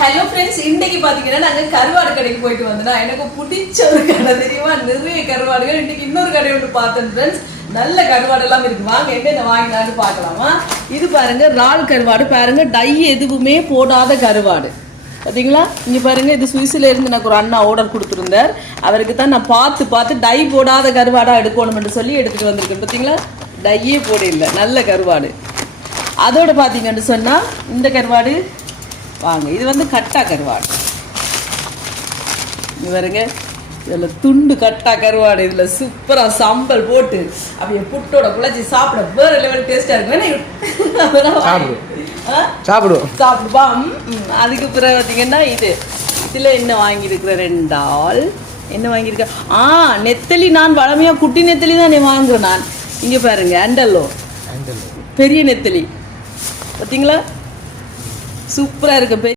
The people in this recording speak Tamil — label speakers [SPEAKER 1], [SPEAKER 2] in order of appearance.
[SPEAKER 1] ஹலோ ஃப்ரெண்ட்ஸ் இன்னைக்கு பாத்தீங்கன்னா நாங்க கருவாடு கடைக்கு போயிட்டு வந்தோம். எனக்கு பிடிச்ச ஒரு கடை தெரியுமா? நிறைய கருவாடுகள். இன்னைக்கு இன்னொரு கடை ஒன்று பார்த்தேன் ஃப்ரெண்ட்ஸ் நல்ல கருவாடு எல்லாம் இருக்கு. வாங்க என்ன வாங்கினான்னு பார்க்கலாமா? இது பாருங்க ரால் கருவாடு. பாருங்க டை எதுவுமே போடாத கருவாடு. பார்த்தீங்களா இங்கே பாருங்க இது சுவிஸ்ல இருந்து எனக்கு ஒரு அண்ணா ஆர்டர் கொடுத்துருந்தார். அவருக்கு தான் நான் பார்த்து பார்த்து டை போடாத கருவாடா எடுக்கணும்னு சொல்லி எடுத்துட்டு வந்திருக்கேன். பார்த்தீங்களா டையே போட இல்லை நல்ல கருவாடு. அதோட பார்த்தீங்கன்னு சொன்னால் இந்த கருவாடு வாங்க இது வந்து கட்டா கருவாடு பாருங்க இதில் துண்டு கட்டா கருவாடு இதில் சூப்பராக சம்பல் போட்டு அப்படியே புட்டோட குழச்சி சாப்பிட வேற லெவல் டேஸ்ட்டாக இருக்கு?
[SPEAKER 2] சாப்பிடுவோம்
[SPEAKER 1] சாப்பிடுப்பா. ம், ம். அதுக்கு பிறகு பார்த்தீங்கன்னா இது. இதில் என்ன வாங்கியிருக்கிற ரெண்டாள்? என்ன வாங்கியிருக்க? ஆ நெத்தலி நான் வளமையாக குட்டி நெத்தலி தான் நீ வாங்குறேன் நான். இங்கே பாருங்க அண்டல்லோ. பெரிய நெத்தலி. பார்த்தீங்களா சூப்பராக இருக்குது